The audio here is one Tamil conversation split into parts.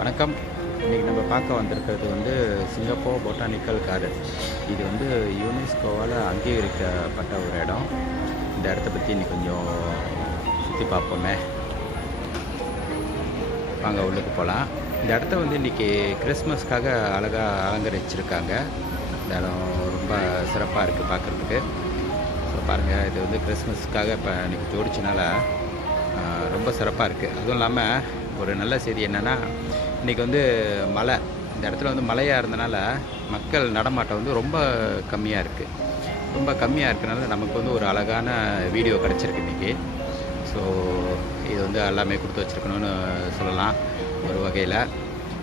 வணக்கம். இன்றைக்கி நம்ம பார்க்க வந்திருக்கிறது வந்து சிங்கப்பூர் பொட்டானிக்கல் கார்டன். இது வந்து யுனெஸ்கோவால் அங்கீகரிக்கப்பட்ட ஒரு இடம். இந்த இடத்த பற்றி இன்னைக்கு கொஞ்சம் சுற்றி பார்ப்போமே. வாங்க உள்ளுக்கு போகலாம். இந்த இடத்த வந்து இன்றைக்கி கிறிஸ்மஸ்க்காக அழகாக அலங்கரிச்சிருக்காங்க. இந்த இடம் ரொம்ப சிறப்பாக இருக்குது பார்க்குறதுக்கு. ஸோ பாருங்கள், இது வந்து கிறிஸ்மஸ்க்காக இப்போ இன்றைக்கி ஜோடிச்சனால ரொம்ப சிறப்பாக இருக்குது. அதுவும் இல்லாமல் ஒரு நல்ல செய்தி என்னென்னா, இன்றைக்கி வந்து மழை, இந்த இடத்துல வந்து மழையாக இருந்தனால மக்கள் நடமாட்டம் வந்து ரொம்ப கம்மியாக இருக்குது. ரொம்ப கம்மியாக இருக்கனால நமக்கு வந்து ஒரு அழகான வீடியோ கிடச்சிருக்கு இன்றைக்கி. ஸோ இது வந்து எல்லாமே கொடுத்து வச்சுருக்கணும்னு சொல்லலாம் ஒரு வகையில்.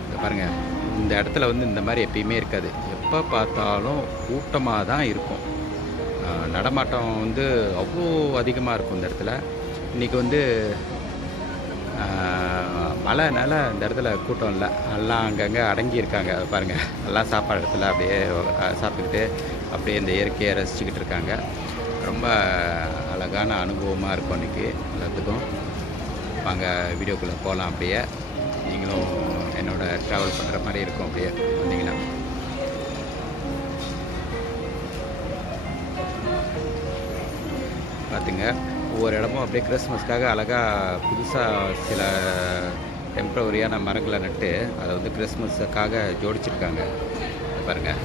இங்கே பாருங்கள், இந்த இடத்துல வந்து இந்த மாதிரி எப்பயுமே இருக்காது. எப்போ பார்த்தாலும் கூட்டமாக தான் இருக்கும். நடமாட்டம் வந்து அவ்வளோ அதிகமாக இருக்கும் இந்த இடத்துல. இன்றைக்கி வந்து மழைனால இந்த இடத்துல கூட்டம் இல்லை. எல்லாம் அங்கங்கே அடங்கியிருக்காங்க. பாருங்கள், எல்லாம் சாப்பாடு இடத்துல அப்படியே சாப்பிட்டுக்கிட்டு அப்படியே இந்த இயற்கையை ரசிச்சுக்கிட்டு இருக்காங்க. ரொம்ப அழகான அனுபவமாக இருக்கும் இன்றைக்கி எல்லாத்துக்கும். வாங்க வீடியோக்குள்ளே போகலாம். அப்படியே நீங்களும் என்னோட ட்ராவல் பண்ணுற மாதிரி இருக்கும். அப்படியே வந்தீங்கன்னா பார்த்துங்க, ஒவ்வொரு இடமும் அப்படியே கிறிஸ்மஸ்க்காக அழகாக புதுசாக சில டெம்ப்ரவரியான மரங்களை நட்டு அதை வந்து கிறிஸ்மஸுக்காக ஜோடிச்சிருக்காங்க. பாருங்கள்,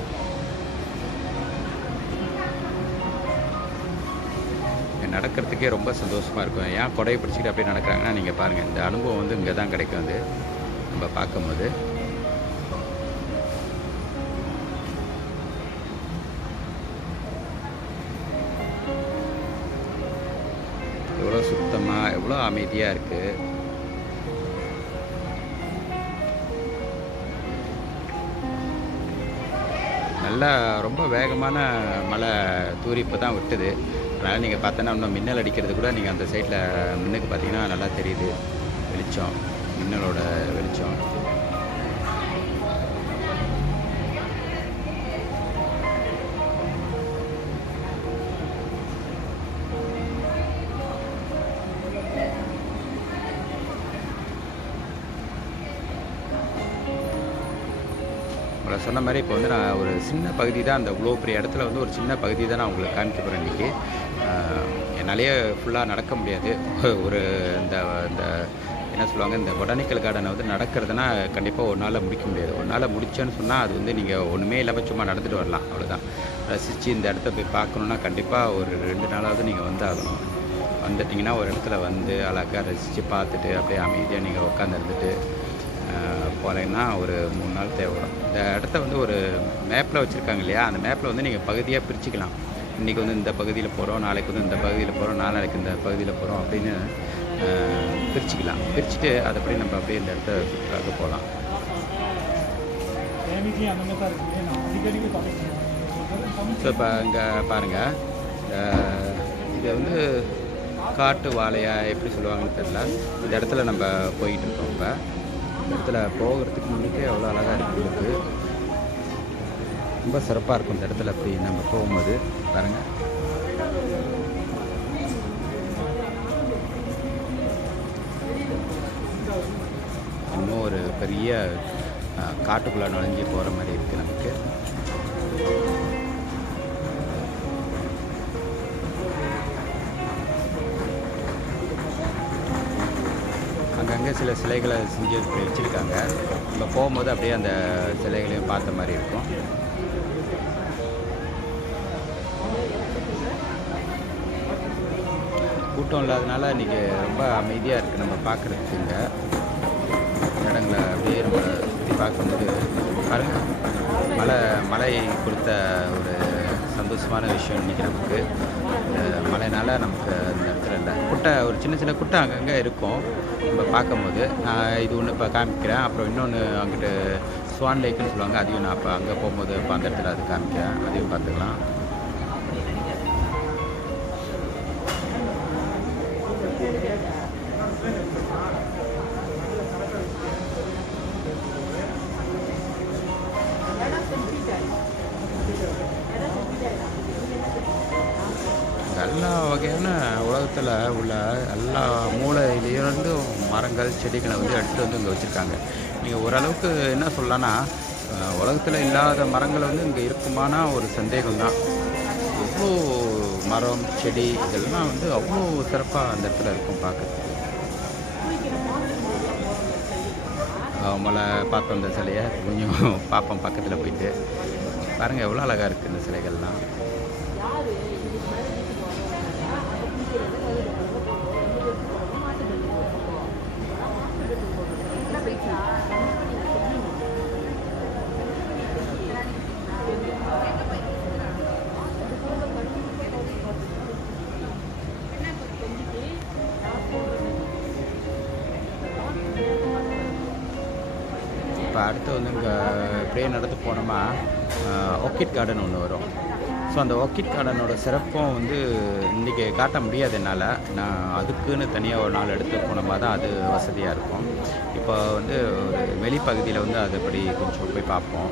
நடக்கிறதுக்கே ரொம்ப சந்தோஷமாக இருக்கும். ஏன் கொடையை பிடிச்சிக்கிட்டு அப்படியே நடக்கிறாங்கன்னா, நீங்கள் பாருங்கள், இந்த அனுபவம் வந்து இங்கே தான் கிடைக்கும். அது நம்ம பார்க்கும்போது எவ்வளோ சுத்தமாக, எவ்வளோ அமைதியாக இருக்குது. நல்லா ரொம்ப வேகமான மழை தூரி இப்போ தான் விட்டுது. அதனால் நீங்கள் பார்த்தோன்னா இன்னும் மின்னல் அடிக்கிறது கூட நீங்கள் அந்த சைடில் முன்னுக்கு பார்த்தீங்கன்னா நல்லா தெரியுது. வெளிச்சம், மின்னலோட வெளிச்சம். உங்களை சொன்ன மாதிரி இப்போ வந்து நான் ஒரு சின்ன பகுதி தான், அந்த இவ்வளோ பெரிய இடத்துல வந்து ஒரு சின்ன பகுதி தான் நான் உங்களுக்கு காமிக்க போகிறேன் இன்றைக்கி. என்னாலேயே ஃபுல்லாக நடக்க முடியாது. ஒரு இந்த இந்த என்ன சொல்லுவாங்க, இந்த பொட்டானிக்கல் கார்டனை வந்து நடக்கிறதுனா கண்டிப்பாக ஒரு நாளில் முடிக்க முடியாது. ஒரு நாளில் முடிச்சேன்னு சொன்னால் அது வந்து நீங்கள் ஒன்றுமே இல்லாமல் சும்மா நடந்துட்டு வரலாம், அவ்வளோதான். ரசித்து இந்த இடத்த போய் பார்க்கணுன்னா கண்டிப்பாக ஒரு 2 நாளாவது நீங்கள் வந்தாகணும். வந்துட்டிங்கன்னா ஒரு இடத்துல வந்து அழகாக ரசித்து பார்த்துட்டு அப்படியே அமைதியாக நீங்கள் உட்காந்து இருந்துட்டு போகிறீங்கன்னா ஒரு 3 நாள் தேவைப்படும். இந்த இடத்த வந்து ஒரு மேப்பில் வச்சுருக்காங்க இல்லையா, அந்த மேப்பில் வந்து நீங்கள் பகுதியாக பிரிச்சுக்கலாம். இன்றைக்கி வந்து இந்த பகுதியில் போகிறோம், நாளைக்கு வந்து இந்த பகுதியில் போகிறோம், நாளைக்கு இந்த பகுதியில் போகிறோம் அப்படின்னு பிரிச்சுக்கலாம். பிரிச்சுட்டு அதுபடி நம்ம அப்படியே இந்த இடத்த சுற்றுலாக போகலாம். ஸோ இப்போ இங்கே பாருங்கள், இது வந்து காட்டு வாழையா எப்படி சொல்லுவாங்கன்னு தெரியல. இந்த இடத்துல நம்ம போய்கிட்டு இருக்கோம். இப்போ இந்த இடத்துல போகிறதுக்கு முன்னுக்கே அவ்வளோ அழகாக இருக்குது. ரொம்ப சிறப்பாக இருக்கும் இந்த இடத்துல அப்படி நம்ம போகும்போது. பாருங்கள், இன்னும் ஒரு பெரிய காட்டுக்குள்ளே நுழைஞ்சி போகிற மாதிரி இருக்குது நமக்கு. அங்கங்கே சில சிலைகளை செஞ்சு வச்சுருக்காங்க. நம்ம போகும்போது அப்படியே அந்த சிலைகளையும் பார்த்த மாதிரி இருக்கும். கூட்டம் இல்லாதனால இன்றைக்கி ரொம்ப அமைதியாக இருக்குது நம்ம பார்க்குறதுக்கு. இங்கே இடங்களை அப்படியே நம்ம சுற்றி பார்க்கும்போது பாருங்கள், மழை கொடுத்த ஒரு சந்தோஷமான விஷயம் இன்றைக்கி நமக்கு. மழைனால நமக்கு அந்த இடத்துல இல்லை, குட்டை, ஒரு சின்ன சின்ன குட்டை அங்கங்கே இருக்கும் நம்ம பார்க்கும்போது. நான் இது ஒன்று இப்போ காமிக்கிறேன். அப்புறம் இன்னொன்று அங்கிட்டு ஸ்வான் லேக்குன்னு சொல்லுவாங்க, அதையும் நான் இப்போ அங்கே போகும்போது இப்போ அந்த இடத்துல அது காமிக்கிறேன், அதையும் பார்த்துக்கலாம். எல்லா வகையான உலகத்தில் உள்ள எல்லா மூலையிலேருந்து மரங்கள், செடிகளை வந்து எடுத்துகிட்டு வந்து இங்கே வச்சுருக்காங்க. நீங்கள் ஓரளவுக்கு என்ன சொல்லலான்னா, உலகத்தில் இல்லாத மரங்கள் வந்து இங்கே இருக்குமானா ஒரு சந்தேகம் தான். எவ்வளோ மரம், செடி இதெல்லாம் வந்து அவ்வளோ சிறப்பாக அந்த இடத்துல இருக்கும் பார்க்கறதுக்கு. மொதல்ல பார்த்தோம் இந்த சிலையை, கொஞ்சம் பார்ப்போம் பக்கத்தில் போயிட்டு. பாருங்கள் எவ்வளோ அழகாக இருக்குது இந்த சிலைகள்லாம். இப்போ அடுத்து வந்து இங்கே இப்படியே நடந்து போனோமா ஆர்க்கிட் கார்டன் ஒன்று வரும். ஸோ அந்த ஆர்க்கிட் கார்டனோட சிறப்பும் வந்து இன்றைக்கி காட்ட முடியாது என்னால். நான் அதுக்குன்னு தனியாக ஒரு நாள் எடுத்து போனோமா தான் அது வசதியாக இருக்கும். இப்போ வந்து ஒரு வெளிப்பகுதியில் வந்து அது அப்படி கொஞ்சம் போய் பார்ப்போம்,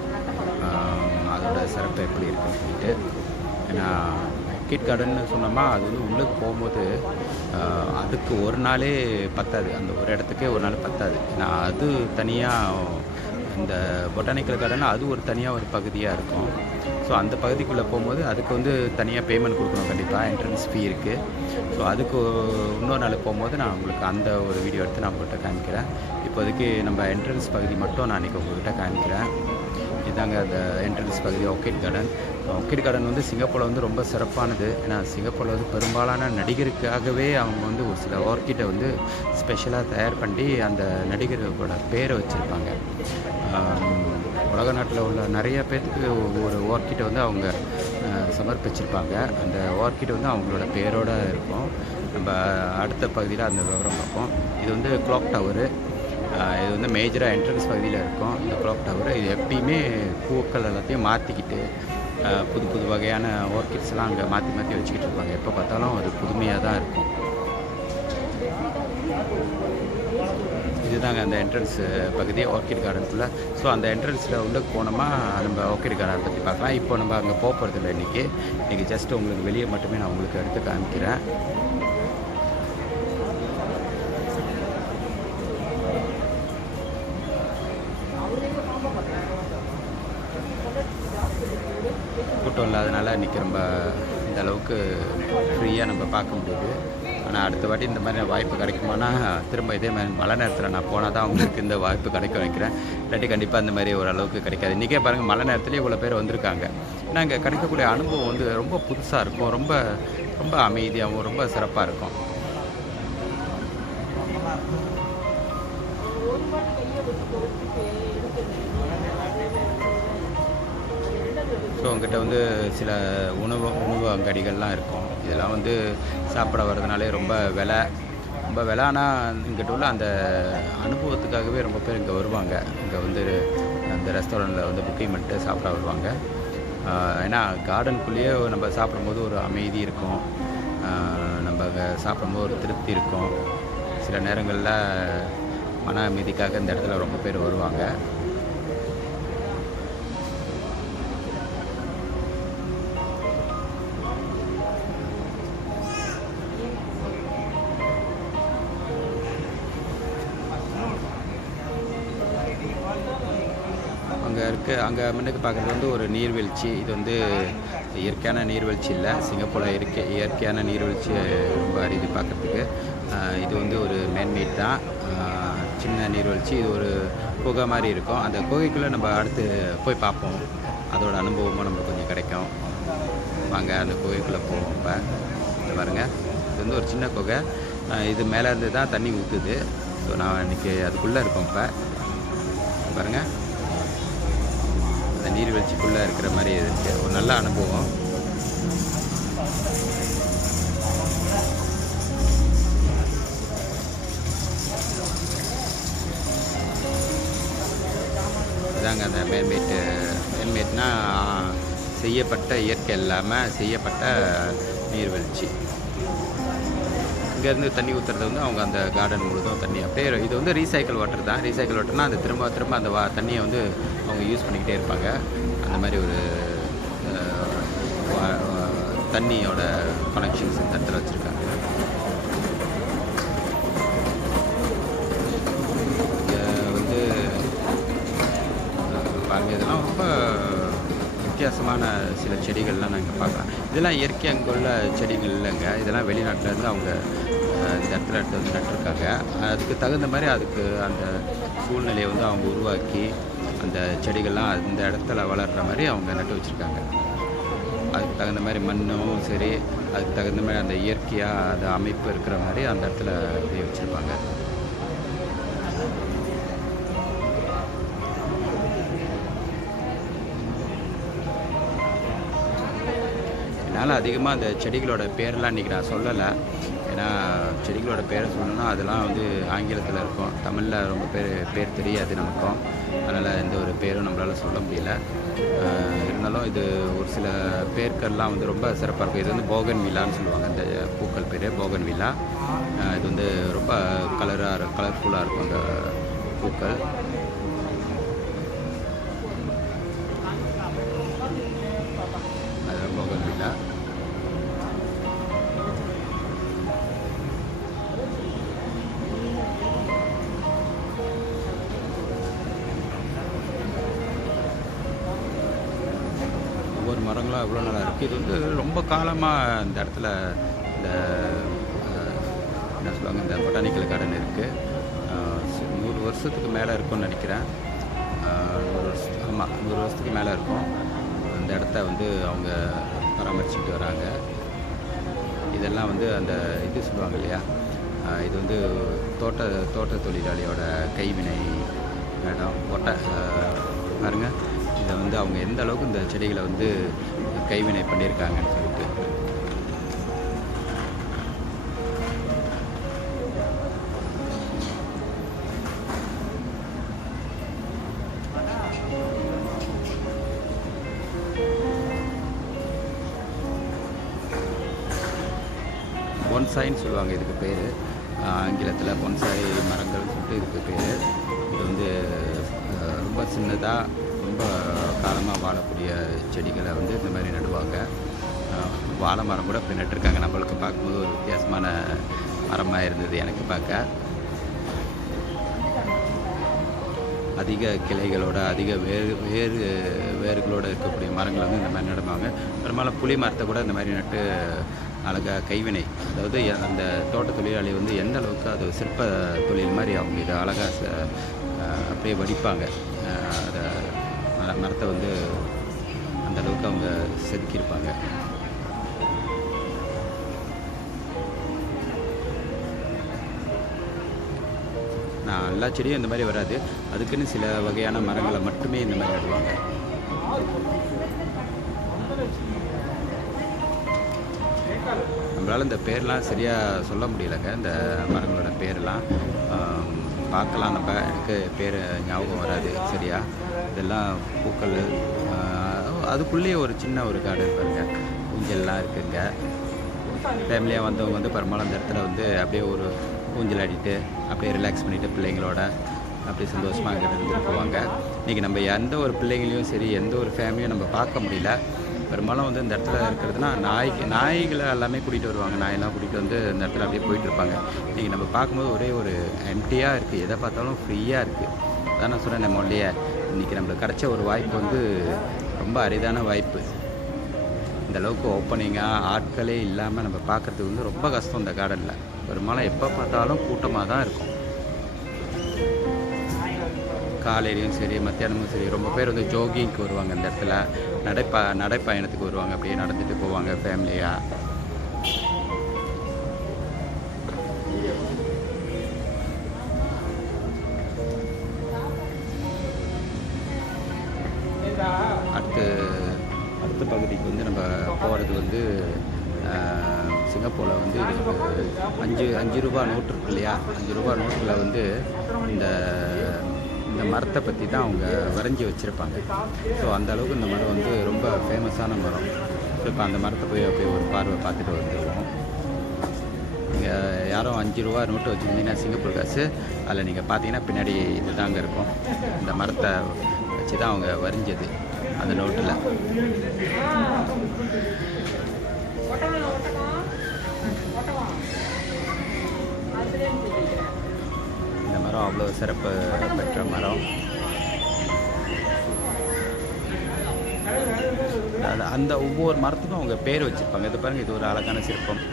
அதோட சிறப்பு எப்படி இருக்குன்னு சொல்லிட்டு. ஏன்னா ஆர்க்கிட் கார்டன் சொன்னோமா அது வந்து உள்ளே போகும்போது அதுக்கு ஒரு நாளே பத்தாது, அந்த ஒரு இடத்துக்கே ஒரு நாள் பத்தாது. நான் அது தனியாக இந்த பொட்டானிக்கல் கார்டன் அது ஒரு தனியாக ஒரு பகுதியாக இருக்கும். ஸோ அந்த பகுதிக்குள்ளே போகும்போது அதுக்கு வந்து தனியாக பேமெண்ட் கொடுக்கணும், கண்டிப்பாக என்ட்ரன்ஸ் ஃபீ இருக்குது. ஸோ அதுக்கு இன்னொரு நாள் போகும்போது நான் உங்களுக்கு அந்த ஒரு வீடியோ எடுத்து நான் உங்கள்கிட்ட காமிக்கிறேன். இப்போதைக்கு நம்ம என்ட்ரன்ஸ் பகுதி மட்டும் நான் இன்றைக்கி உங்கள்கிட்ட காமிக்கிறேன். இதாங்க அந்த என்ட்ரன்ஸ் பகுதி ஆர்க்கிட் கார்டன். ஆர்க்கிட் கார்டன் வந்து சிங்கப்பூரில் வந்து ரொம்ப சிறப்பானது. ஏன்னா சிங்கப்பூரில் வந்து பெரும்பாலான நடிகருக்காகவே அவங்க வந்து ஒரு சில ஆர்க்கிட்டை வந்து ஸ்பெஷலாக தயார் பண்ணி அந்த நடிகர்களோட பேரை வச்சுருப்பாங்க. உலக நாட்டில் உள்ள நிறைய பேர்த்துக்கு ஒரு ஆர்க்கிட்டை வந்து அவங்க சமர்ப்பிச்சிருப்பாங்க. அந்த ஆர்க்கிட் வந்து அவங்களோட பேரோடு இருக்கும். நம்ம அடுத்த பகுதியில் அந்த விவரம் பார்ப்போம். இது வந்து கிளாக் டவரு. இது வந்து மேஜராக என்ட்ரன்ஸ் பகுதியில் இருக்கும் இந்த கிளாக் டவரு. இது எப்பயுமே பூக்கள் எல்லாத்தையும் மாற்றிக்கிட்டு புது புது வகையான ஆர்க்கிட்ஸ்லாம் அங்கே மாற்றி மாற்றி வச்சுக்கிட்டு இருப்பாங்க. எப்போ பார்த்தாலும் அது புதுமையாக தான் இருக்கும். இதுதாங்க அந்த என்ட்ரன்ஸ் பகுதி ஆர்க்கிட் கார்டனுக்குள்ளே. ஸோ அந்த என்ட்ரன்ஸில் உள்ள போனோமா நம்ம ஆர்க்கிட் கார்டன் பற்றி பார்க்கலாம். இப்போ நம்ம அங்கே போக போகிறதில்ல இன்றைக்கி ஜஸ்ட் உங்களுக்கு வெளியே மட்டுமே நான் உங்களுக்கு எடுத்து காமிக்கிறேன். கூட்டம் இல்லாதனால இன்றைக்கி ரொம்ப இந்த அளவுக்கு ஃப்ரீயாக நம்ம பார்க்க முடியுது. ஆனால் அடுத்த வாட்டி இந்த மாதிரி வாய்ப்பு கிடைக்குமானா திரும்ப இதே மாதிரி மழை நேரத்தில் நான் போனால் தான் அவங்களுக்கு இந்த வாய்ப்பு கிடைக்க வைக்கிறேன். இல்லாட்டி கண்டிப்பாக இந்த மாதிரி ஓரளவுக்கு கிடைக்காது. இன்றைக்கே பாருங்கள் மழை நேரத்துலேயே இவ்வளோ பேர் வந்திருக்காங்க. ஏன்னா இங்கே கிடைக்கக்கூடிய அனுபவம் வந்து ரொம்ப புதுசாக இருக்கும், ரொம்ப ரொம்ப அமைதியாகவும் ரொம்ப சிறப்பாக இருக்கும். ஸோ உங்ககிட்ட வந்து சில உணவு அங்காடிகள்லாம் இருக்கும். இதெல்லாம் வந்து சாப்பிட வர்றதுனாலே ரொம்ப விலை. ஆனால் இங்கிட்ட உள்ள அந்த அனுபவத்துக்காகவே ரொம்ப பேர் இங்கே வருவாங்க. இங்கே வந்து அந்த ரெஸ்டாரண்ட்டில் வந்து புக்கிங் பண்ணிட்டு சாப்பிட வருவாங்க. ஏன்னா கார்டனுக்குள்ளேயே நம்ம சாப்பிடும்போது ஒரு அமைதி இருக்கும், நம்ம அங்கே சாப்பிடும்போது ஒரு திருப்தி இருக்கும். சில நேரங்களில் மன அமைதிக்காக இந்த இடத்துல ரொம்ப பேர் வருவாங்க. அங்கே முன்னுக்கு பார்க்குறது வந்து ஒரு நீர்வீழ்ச்சி. இது வந்து இயற்கையான நீர்வீழ்ச்சி இல்லை, சிங்கப்பூரில் இயற்கையான நீர்வீழ்ச்சி ரொம்ப அரிது பார்க்குறதுக்கு. இது வந்து ஒரு மேன்மேட் தான், சின்ன நீர்வீழ்ச்சி. இது ஒரு குகை மாதிரி இருக்கும். அந்த குகைக்குள்ளே நம்ம அடுத்து போய் பார்ப்போம், அதோட அனுபவமும் நமக்கு கொஞ்சம் கிடைக்கும். வாங்க அந்த குகைக்குள்ளே போவோம். இப்போ பாருங்கள், இது வந்து ஒரு சின்ன குகை. இது மேலே இருந்து தான் தண்ணி ஊற்றுது. ஸோ நான் இன்றைக்கி அதுக்குள்ளே இருக்கோம். இப்போ பாருங்கள், அந்த நீர்வீழ்ச்சிக்குள்ளே இருக்கிற மாதிரி இருக்குது. ஒரு நல்ல அனுபவம். இதாங்க அந்த மேன்மேட்னா செய்யப்பட்ட, இயற்கை இல்லாமல் செய்யப்பட்ட நீர்வீழ்ச்சி. இங்கேருந்து தண்ணி ஊற்றுறது வந்து அவங்க அந்த கார்டன் முழுதும் தண்ணி அப்படியே. இது வந்து ரீசைக்கிள் வாட்டர் தான். ரீசைக்கிள் வாட்டர்னால் அது திரும்ப அந்த தண்ணியை வந்து அவங்க யூஸ் பண்ணிக்கிட்டே இருப்பாங்க. அந்த மாதிரி ஒரு தண்ணியோட கனெக்ஷன்ஸ் இந்த இடத்துல வச்சுருக்காங்க. வித்தியாசமான சில செடிகள்லாம் நாங்கள் பார்க்கலாம். இதெல்லாம் இயற்கை அங்கே உள்ள செடிகள் இல்லைங்க. இதெல்லாம் வெளிநாட்டிலேருந்து அவங்க இந்த இடத்துல எடுத்து வந்து நட்டுருக்காங்க. அதுக்கு தகுந்த மாதிரி அதுக்கு அந்த சூழ்நிலையை வந்து அவங்க உருவாக்கி அந்த செடிகள்லாம் அந்த இடத்துல வளர்கிற மாதிரி அவங்க நட்டு வச்சுருக்காங்க. அதுக்கு தகுந்த மாதிரி மண்ணும் சரி, அதுக்கு தகுந்த மாதிரி அந்த இயற்கையாக அந்த அமைப்பு இருக்கிற மாதிரி அந்த இடத்துல அப்படியே வச்சுருப்பாங்க. என்னால் அதிகமாக அந்த செடிகளோட பேரெலாம் இன்றைக்கி நான் சொல்லலை. ஏன்னா செடிகளோட பேரை சொல்லணும்னா அதெல்லாம் வந்து ஆங்கிலத்தில் இருக்கும். தமிழில் ரொம்ப பேர் தெரியாது நமக்கும். அதனால் எந்த ஒரு பேரும் நம்மளால் சொல்ல முடியல. இருந்தாலும் இது ஒரு சில பேர்கள்லாம் வந்து ரொம்ப சிறப்பாக இருக்கும். இது வந்து போகன் வில்லான்னு சொல்லுவாங்க. இந்த பூக்கள் பேர் போகன் வில்லா. இது வந்து ரொம்ப கலர்ஃபுல்லாக இருக்கும் அந்த பூக்கள். அது போகன் வில்லா. ஒவ்வொரு மரங்களும் எவ்வளோ நல்லா இருக்குது. இது வந்து ரொம்ப காலமாக இந்த இடத்துல இந்த என்ன சொல்லுவாங்க, இந்த பொட்டானிக்கல் கார்டன் இருக்குது. 100 வருஷத்துக்கு மேலே இருக்கும்னு நினைக்கிறேன். 100 வருஷம், ஆமாம் 100 வருஷத்துக்கு மேலே இருக்கும். அந்த இடத்த வந்து அவங்க பராமரிச்சுட்டு வராங்க. இதெல்லாம் வந்து அந்த இது சொல்லுவாங்க இல்லையா, இது வந்து தோட்ட தொழிலாளியோட கைவினை இடம். பாருங்க, இதை வந்து அவங்க எந்த அளவுக்கு இந்த செடிகளை வந்து கைவினை பண்ணியிருக்காங்கன்னு சொல்லிட்டு. பொன்சாயின்னு சொல்லுவாங்க இதுக்கு பேர். ஆங்கிலத்தில் பொன்சாய் மரங்கள் சொல்லிட்டு இதுக்கு பேர். இது வந்து ரொம்ப சின்னதாக ரொம்ப காலமாக வாழக்கூடிய செடிகளை வந்து இந்த மாதிரி நடுவாங்க. வாழை மரம் கூட இப்படி நட்டுருக்காங்க. நம்மளுக்கு பார்க்கும்போது ஒரு வித்தியாசமான மரமாக இருந்தது எனக்கு பார்க்க. அதிக கிளைகளோட அதிக வேர்களோடு இருக்கக்கூடிய மரங்களை வந்து இந்த மாதிரி நடுவாங்க. பெரும்பாலும் புளி மரத்தை கூட இந்த மாதிரி நட்டு அழகாக கைவினை, அதாவது அந்த தோட்ட தொழிலாளி வந்து எந்த அளவுக்கு அது சிற்ப தொழில் மாதிரி அவங்க இதை அழகாக அப்படியே வடிப்பாங்க. அதை மரத்தை வந்து அந்த அளவுக்கு அவங்க செதுக்கியிருப்பாங்க. நான் எல்லா செடியும் இந்த மாதிரி வராது. அதுக்குன்னு சில வகையான மரங்களை மட்டுமே இந்த மாதிரி நடுவாங்க. நம்மளால் இந்த பேர்லாம் சரியாக சொல்ல முடியலைங்க. இந்த மரங்களோட பேரெலாம் பார்க்கலாம். நம்ம எனக்கு பேர் ஞாபகம் வராது சரியா. இதெல்லாம் பூக்கள். அதுக்குள்ளேயே ஒரு சின்ன ஒரு கார்டன் பாருங்கள், ஊஞ்சல்லாம் இருக்குங்க. ஃபேமிலியாக வந்தவங்க வந்து பெரும்பாலும் அந்த இடத்துல வந்து அப்படியே ஒரு ஊஞ்சல் ஆடிட்டு அப்படியே ரிலாக்ஸ் பண்ணிவிட்டு பிள்ளைங்களோட அப்படியே சந்தோஷமாக அங்கே இருந்துட்டு போவாங்க. இன்றைக்கி நம்ம எந்த ஒரு பிள்ளைங்களையும் சரி, எந்த ஒரு ஃபேமிலியும் நம்ம பார்க்க முடியல. பெரும்பாலும் வந்து இந்த இடத்துல இருக்கிறதுனா நாய்களை எல்லாமே கூட்டிகிட்டு வருவாங்க. நாயெல்லாம் கூட்டிகிட்டு வந்து இந்த இடத்துல அப்படியே போயிட்டுருப்பாங்க. இன்றைக்கி நம்ம பார்க்கும்போது ஒரே ஒரு எம்டியாக இருக்குது. எதை பார்த்தாலும் ஃப்ரீயாக இருக்குது. அதான் நான் சொன்னேன், நம்ம இல்லையே இன்றைக்கி நம்மளுக்கு கிடச்ச ஒரு வாய்ப்பு வந்து ரொம்ப அரிதான வாய்ப்பு. இந்த அளவுக்கு ஓப்பனிங்காக ஆட்களே இல்லாமல் நம்ம பார்க்குறதுக்கு வந்து ரொம்ப கஷ்டம். இந்த கார்டனில் பெரும்பாலும் எப்போ பார்த்தாலும் கூட்டமாக தான் இருக்கும். காலையிலையும் சரி, மத்தியானமும் சரி. ரொம்ப பேர் வந்து ஜோகிங்க்கு வருவாங்க. இந்த இடத்துல நடைப்பயணத்துக்கு வருவாங்க. அப்படியே நடந்துட்டு போவாங்க ஃபேமிலியாக. அடுத்த பகுதிக்கு வந்து நம்ம போகிறது வந்து சிங்கப்பூரில் வந்து அஞ்சு ரூபா நோட்டு இருக்கு இல்லையா, 5 ரூபா நோட்டில் வந்து இந்த மரத்தை பற்றி தான் அவங்க வரைஞ்சி வச்சுருப்பாங்க. ஸோ அந்த அளவுக்கு இந்த மரம் வந்து ரொம்ப ஃபேமஸான மரம். ஸோ இப்போ அந்த மரத்தை போய் அப்படியே ஒரு பார்வை பார்த்துட்டு வந்துடுவோம். நீங்கள் யாரும் 5 ரூபா நோட்டு வச்சுருந்தீங்கன்னா சிங்கப்பூர் காசு, அதில் நீங்கள் பார்த்தீங்கன்னா பின்னாடி இது தாங்க இருக்கும். இந்த மரத்தை வச்சு தான் அவங்க வரைஞ்சது அந்த நோட்டில். இந்த மரம் அவ்வளோ சிறப்பு பெற்ற மரம். அந்த ஒவ்வொரு மரத்துக்கும் அவங்க பேர் வச்சுருப்பாங்க. இது பாருங்கள், இது ஒரு அழகான சிற்பம்.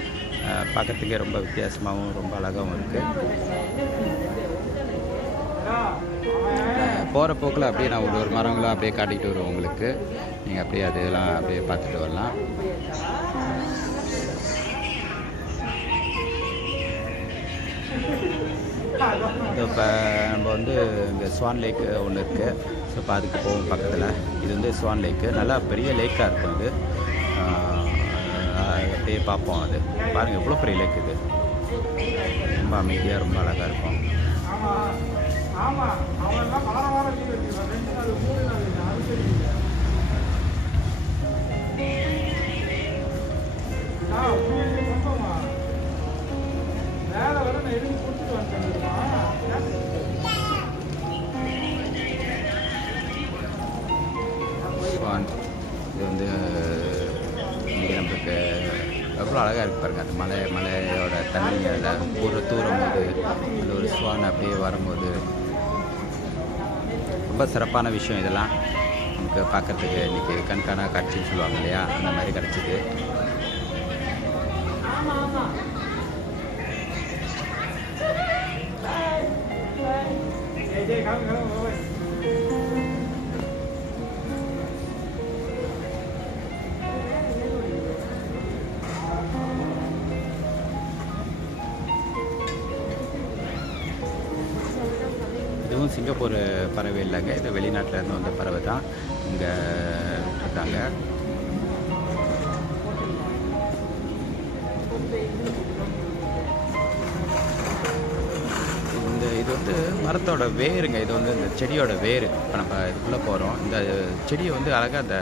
பார்க்குறதுக்கே ரொம்ப வித்தியாசமாகவும் ரொம்ப அழகாகவும் இருக்குது. போகிற போக்கில் அப்படியே நான் ஒரு மரங்களாக அப்படியே காட்டிக்கிட்டு வருவேன் உங்களுக்கு. நீங்கள் அப்படியே அதெல்லாம் அப்படியே பார்த்துட்டு வரலாம். இப்போ நம்ம வந்து இங்கே ஸ்வான் லேக்கு ஒன்று இருக்குது. ஸோ இப்போ அதுக்கு போவோம் பக்கத்தில். இது வந்து ஸ்வான் லேக்கு, நல்லா பெரிய லேக்காக இருக்கும். இது அப்படியே பார்ப்போம். அது பாருங்கள் எவ்வளோ பெரிய லேக். இது ரொம்ப அமைதியாக ரொம்ப அழகாக இருக்கும். இது வந்து இன்றைக்கி நம்மளுக்கு எவ்வளோ அழகாக இருக்குது பாருங்கள். அந்த மலையோட தண்ணி அதில் ஒரு தூரும் போது அந்த ஒரு ஸ்வான் அப்படியே வரும்போது ரொம்ப சிறப்பான விஷயம். இதெல்லாம் நமக்கு பார்க்குறதுக்கு இன்றைக்கி கண்காணா காட்சின்னு சொல்லுவாங்க இல்லையா, அந்த மாதிரி கிடச்சிது. இதுவும் சிங்கப்பூர் பறவை இல்லைங்க, இது வெளிநாட்டில் இருந்து வந்த பறவை தான் இங்கே இருக்காங்க. இது வந்து மரத்தோட வேருங்க. இது வந்து இந்த செடியோட வேர். இப்போ நம்ம இதுக்குள்ளே போகிறோம். இந்த செடியை வந்து அழகாக அந்த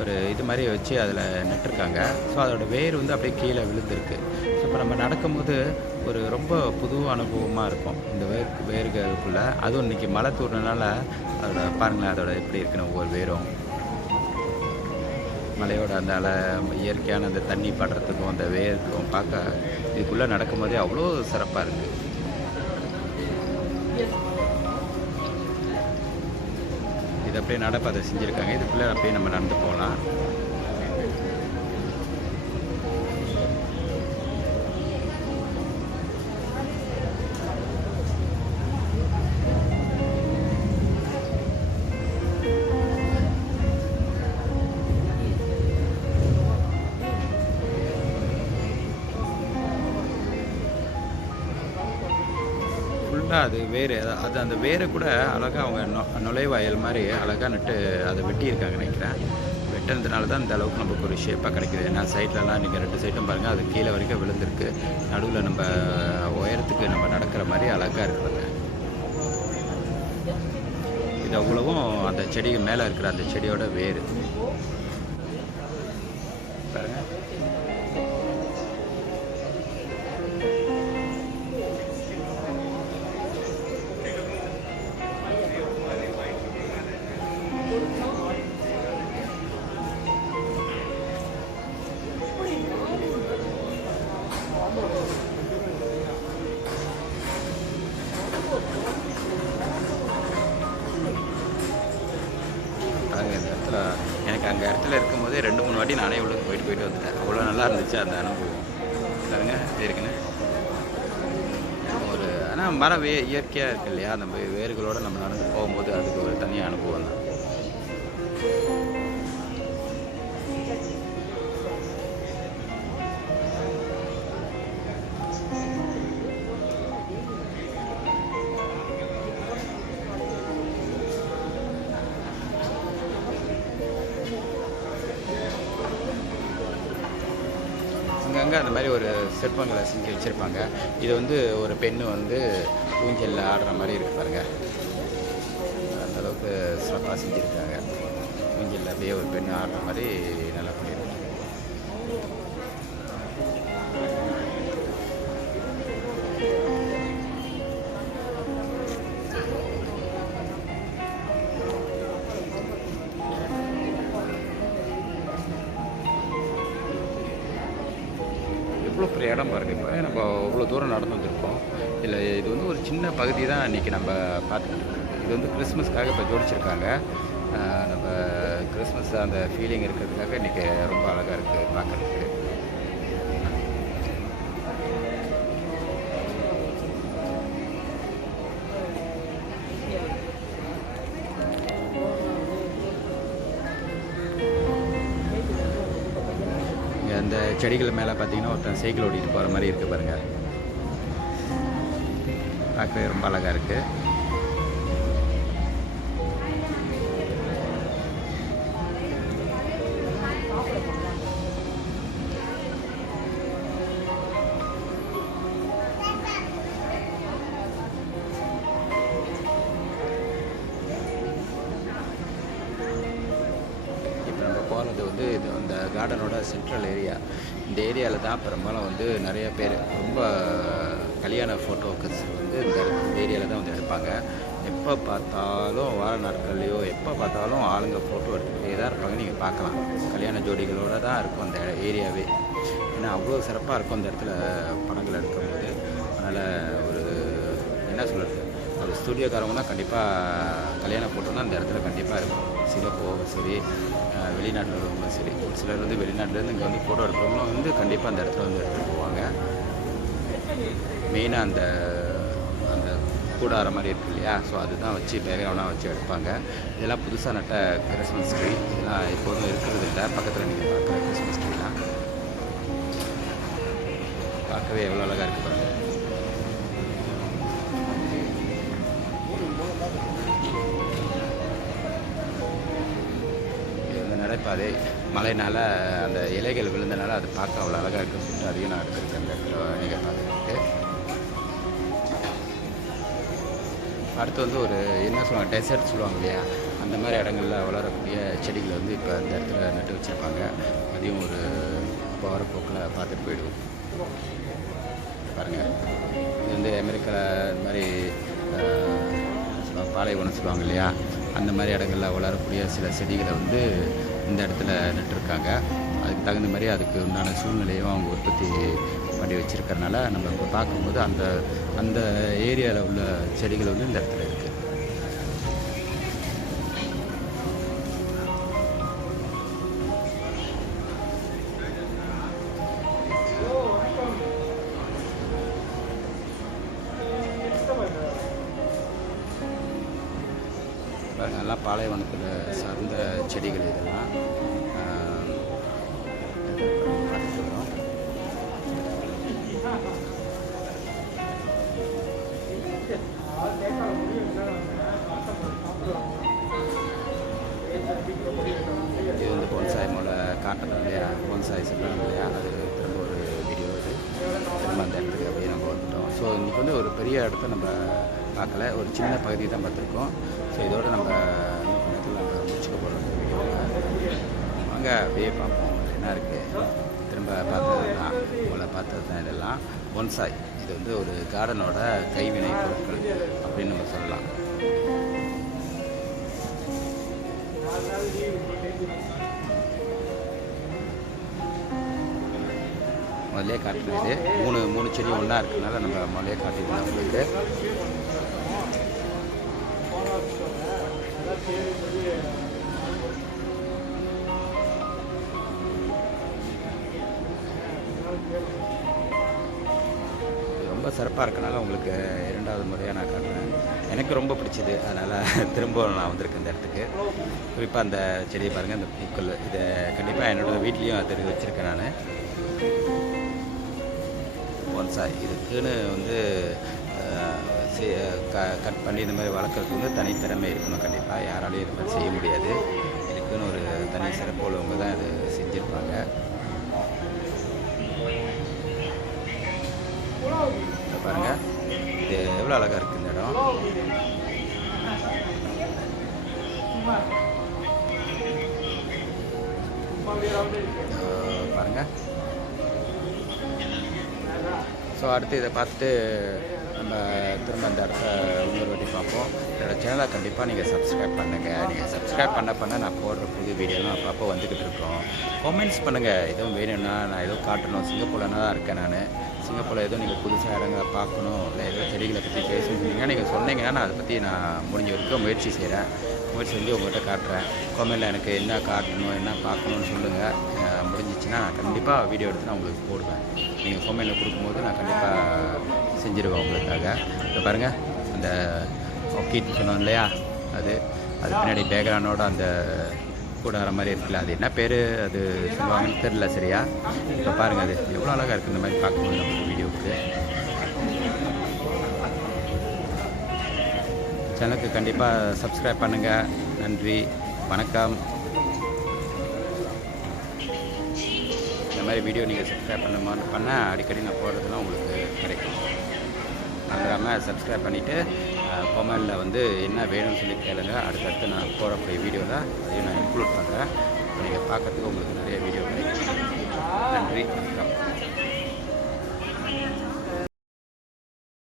ஒரு இது மாதிரி வச்சு அதில் நட்டுருக்காங்க. ஸோ அதோட வேர் வந்து அப்படியே கீழே விழுந்துருக்கு. ஸோ இப்போ நம்ம நடக்கும்போது ஒரு ரொம்ப புது அனுபவமாக இருக்கும் இந்த வேர்களுக்குள்ளே. அதுவும் இன்றைக்கி மழை தூர்றதுனால அதோட பாருங்களேன், அதோட எப்படி இருக்குன்னு ஒவ்வொரு வேரும். மலையோட அந்த இயற்கையான அந்த தண்ணி படுறதுக்கும் அந்த வேருக்கும் பார்க்க இதுக்குள்ளே நடக்கும்போதே அவ்வளோ சிறப்பாக இருக்குது. இது அப்படியே நடப்பாதை செஞ்சுருக்காங்க. இதுக்குள்ளே அப்படியே நம்ம நடந்து போகலாம். அது வேறு அது அந்த வேரை கூட அழகாக அவங்க நுழைவாயல் மாதிரி அழகாக நட்டு அதை வெட்டியிருக்காங்க நினைக்கிறேன். வெட்டினதுனால தான் இந்த அளவுக்கு நமக்கு ஒரு ஷேப்பாக கிடைக்கிது. ஏன்னா சைட்லலாம் நீங்கள் 2 சைடும் பாருங்கள், அது கீழே வரைக்கும் விழுந்திருக்கு. நடுவில் நம்ம உயரத்துக்கு நம்ம நடக்கிற மாதிரி அழகாக இருக்கிறது. இது அவ்வளவும் அந்த செடிக்கு மேலே இருக்கிற அந்த செடியோட வேர் பாருங்கள். இந்த இடத்துல எனக்கு அங்கே இடத்துல இருக்கும்போதே 2-3 வாட்டி நானே உள்ள போயிட்டு வந்துட்டேன். அவ்வளோ நல்லா இருந்துச்சு அந்த அனுபவம். பாருங்க எப்படி இருக்குன்னு. ஒரு ஆனால் மரம் இயற்கையாக இருக்குது இல்லையா, நம்ம வேர்களோடு நம்ம நடந்து போகும்போது அதுக்கு ஒரு தனி அனுபவம் தான். அங்கங்கே அந்த மாதிரி ஒரு சிற்பங்களை செஞ்சு வச்சுருப்பாங்க. இது வந்து ஒரு பெண்ணு வந்து ஊஞ்சலில் ஆடுற மாதிரி இருக்கு பாருங்கள். அந்தளவுக்கு சிறப்பாக செஞ்சுருக்காங்க. ஊஞ்சலில் அப்படியே ஒரு பெண்ணு ஆடுற மாதிரி நல்லா பண்ணியிருக்காங்க. எவ்வளோ பெரிய இடம் பாருங்கள். இப்போ நம்ம அவ்வளோ தூரம் நடந்து வந்திருக்கோம். இல்லை, இது வந்து ஒரு சின்ன பகுதி தான் இன்றைக்கி நம்ம பார்த்துட்டு இருக்கோம். இது வந்து கிறிஸ்மஸ்க்காக இப்போ ஜோடிச்சிருக்காங்க. நம்ம கிறிஸ்மஸ் அந்த ஃபீலிங் இருக்கிறதுக்காக இன்றைக்கி ரொம்ப அழகாக இருக்குது பார்க்குறதுக்கு. இங்கே அந்த செடிகள் மேலே பார்த்தீங்கன்னா ஒருத்தன் சைக்கிள் ஓட்டிகிட்டு போகிற மாதிரி இருக்குது பாருங்கள். பார்க்கவே ரொம்ப அழகாக இருக்குது. போகிறது வந்து இது அந்த கார்டனோட சென்ட்ரல் ஏரியா. இந்த ஏரியாவில் தான் பெரும்பாலும் வந்து நிறைய பேர் ரொம்ப கல்யாண ஃபோட்டோஸ் வந்து இந்த ஏரியாவில் தான் வந்து எடுப்பாங்க. எப்போ பார்த்தாலும் வார நாட்கள்லையோ எப்போ பார்த்தாலும் ஆளுங்க ஃபோட்டோ எடுத்துக்கிட்டே தான் இருப்பாங்க. நீங்கள் பார்க்கலாம், கல்யாண ஜோடிகளோடு தான் இருக்கும் அந்த ஏரியாவே. ஏன்னா அவ்வளோ சிறப்பாக இருக்கும் அந்த இடத்துல படங்கள் எடுக்கும்போது. அதனால் ஒரு என்ன சொல்கிறது, ஒரு ஸ்டூடியோக்காரங்கன்னா கண்டிப்பாக கல்யாண ஃபோட்டோன்னா அந்த இடத்துல கண்டிப்பாக இருக்கும். சிங்கப்பூரும் சரி, வெளிநாட்டில் உள்ளவங்களும் சரி, ஒரு சிலர் வந்து வெளிநாட்டிலேருந்து இங்கே வந்து ஃபோட்டோ எடுக்கிறவங்களும் வந்து கண்டிப்பாக அந்த இடத்துல வந்து எடுத்துகிட்டு போவாங்க. மெயினாக அந்த அந்த கூடார மாதிரி இருக்குது இல்லையா, ஸோ அதுதான் வச்சு பேக்ரவுண்டாக வச்சு எடுப்பாங்க. இதெல்லாம் புதுசாக நட்ட கிறிஸ்மஸ் ட்ரீ, இதெல்லாம் எப்போதும் இருக்கிறது இல்லை. பக்கத்தில் நீங்கள் பார்க்குற கிறிஸ்மஸ் ட்ரீலாம் பார்க்கவே எவ்வளோ அழகாக இருக்குது பாருங்கள். நடைபாதை மழைனால அந்த இலைகள் விழுந்தனால அது பார்க்க அவ்வளோ அழகாக இருக்குன்னு சொல்லிட்டு அதையும் நான் எடுத்துருக்கேன் அந்த இடத்துல நீங்கள் பார்த்துக்கிட்டு. அடுத்து வந்து ஒரு என்ன சொல்லுவாங்க, டெசர்ட் சொல்லுவாங்க இல்லையா, அந்த மாதிரி இடங்களில் வளரக்கூடிய செடிகளை வந்து இப்போ அந்த இடத்துல நட்டு வச்சுருப்பாங்க. அதையும் ஒரு போகிற போக்கில் பார்த்துட்டு போயிடுவோம். பாருங்கள், இது வந்து அமெரிக்காவில் இந்த மாதிரி பாலைவனம் சொல்லுவாங்க இல்லையா, அந்த மாதிரி இடங்களில் வளரக்கூடிய சில செடிகளை வந்து இந்த இடத்துல நட்டுருக்காங்க. அதுக்கு தகுந்த மாதிரி அதுக்கு உண்டான சூழ்நிலையும் அவங்க உற்பத்தி பண்ணி வச்சுருக்கறனால நம்ம இப்போ பார்க்கும்போது அந்த அந்த ஏரியாவில் உள்ள செடிகள் வந்து இந்த இடத்துல இருக்குது. நல்லா பாலைவனத்தில் சார்ந்த செடிகள் இதெல்லாம் பார்த்துக்கிறோம். இது வந்து போன்சாய் மூல காட்டுறது இல்லையா, போன்சாய் சொல்கிறாங்க இல்லையா, அது திரும்ப ஒரு வீடியோ. இது திரும்ப அந்த இடத்துக்கு அப்படியே நம்ம வந்துட்டோம். ஸோ இன்றைக்கி வந்து ஒரு பெரிய இடத்த நம்ம பார்க்கல, ஒரு சின்ன பகுதி தான் பார்த்துருக்கோம். ஸோ இதோடு நம்ம நேரத்தில் நம்ம முடிச்சுக்க போகிறோம் வீடியோவை. வாங்க அப்படியே பார்ப்போம் என்ன இருக்குது. திரும்ப பார்த்தது தான் உங்களை பார்த்தது தான் இதெல்லாம் பொன்சாய். இது வந்து ஒரு கார்டனோட கைவினை பொருட்கள் அப்படின்னு நம்ம சொல்லலாம். முதலே காட்டுறது மூணு செடி ஒன்றா இருக்கிறதுனால நம்ம முதலே காட்டிக்கலாம் உங்களுக்கு. ரொம்ப சிறப்பாக இருக்கனால உங்களுக்கு இரண்டாவது முறையாக நான் காட்டுறேன். எனக்கு ரொம்ப பிடிச்சிது, அதனால் திரும்ப நான் வந்திருக்கேன் இந்த இடத்துக்கு. குறிப்பாக அந்த செடியை பாருங்கள், அந்த பூக்கள், இதை கண்டிப்பாக என்னோடய வீட்லேயும் அது வச்சுருக்கேன் நான். பொன்சாய் இதுக்குன்னு வந்து கட் பண்ணி இந்த மாதிரி வளர்க்குறதுக்கு வந்து தனித்திறமை இருக்கணும். கண்டிப்பாக யாராலையும் இது மாதிரி செய்ய முடியாது. இதுக்குன்னு ஒரு தனி சிறப்பு உள்ளவங்க தான் இது செஞ்சுருப்பாங்க. பாருங்கள், இது எவ்வளோ அழகாக இருக்குது இந்த இடம். பாருங்கள். ஸோ அடுத்து இதை பார்த்துட்டு நம்ம திரும்ப இந்த இடத்த இன்னொரு வாட்டி பார்ப்போம். என்னோடய சேனலை கண்டிப்பாக நீங்கள் சப்ஸ்கிரைப் பண்ணுங்கள். நீங்கள் சப்ஸ்கிரைப் பண்ண நான் போடுற புது வீடியோலாம் அப்பப்போ வந்துக்கிட்டு இருக்கோம். கமெண்ட்ஸ் பண்ணுங்கள், எதுவும் வேணும்னா நான் எதுவும் காட்டணும். சிங்கப்பூரில் தான் இருக்கேன் நான். ஸோ சிங்கப்பூரில் எதுவும் நீங்கள் புதுசாக இடங்களை பார்க்கணும், இல்லை ஏதோ செடிகளை பற்றி பேசணுன்னா நீங்கள் சொன்னீங்கன்னா நான் அதை பற்றி நான் முடிஞ்ச வரைக்கும் முயற்சி செய்கிறேன். முயற்சி செஞ்சு உங்கள்கிட்ட காட்டுறேன். கொமெண்டில் எனக்கு என்ன காட்டணும், என்ன பார்க்கணுன்னு சொல்லுங்கள். முடிஞ்சிச்சுன்னா நான் கண்டிப்பாக வீடியோ எடுத்து நான் உங்களுக்கு போடுவேன். நீங்கள் கொமெண்டில் கொடுக்கும்போது நான் கண்டிப்பாக செஞ்சுருவேன் உங்களுக்காக. இப்போ பாருங்கள், அந்த ஒக்கீட் சொன்னோம் இல்லையா, அது பின்னாடி பேக்ரவுண்டோட அந்த கூடார மாதிரி இருக்குல்ல, அது என்ன பேர் அது சொல்லுவாங்கன்னு தெரில சரியா. இப்போ பாருங்கள், அது எவ்வளோ அழகாக இருக்குது இந்த மாதிரி பார்க்கும்போது நம்ம வீடியோவுக்கு. சேனலுக்கு கண்டிப்பாக சப்ஸ்கிரைப் பண்ணுங்கள். நன்றி, வணக்கம். இந்த மாதிரி வீடியோ நீங்கள் சப்ஸ்கிரைப் பண்ண அடிக்கடி நான் போடுறதுலாம் உங்களுக்கு கிடைக்கும். மறந்துடாமல் சப்ஸ்கிரைப் பண்ணிவிட்டு கொமெண்டில் வந்து என்ன வேணும்னு சொல்லி கேளுங்க. அடுத்தடுத்து நான் போடக்கூடிய வீடியோவில் அதையும் நான் இன்க்ளூட் பண்ணுறேன். நீங்கள் பார்க்குறதுக்கு உங்களுக்கு நிறைய வீடியோ கிடைக்கும். நன்றி.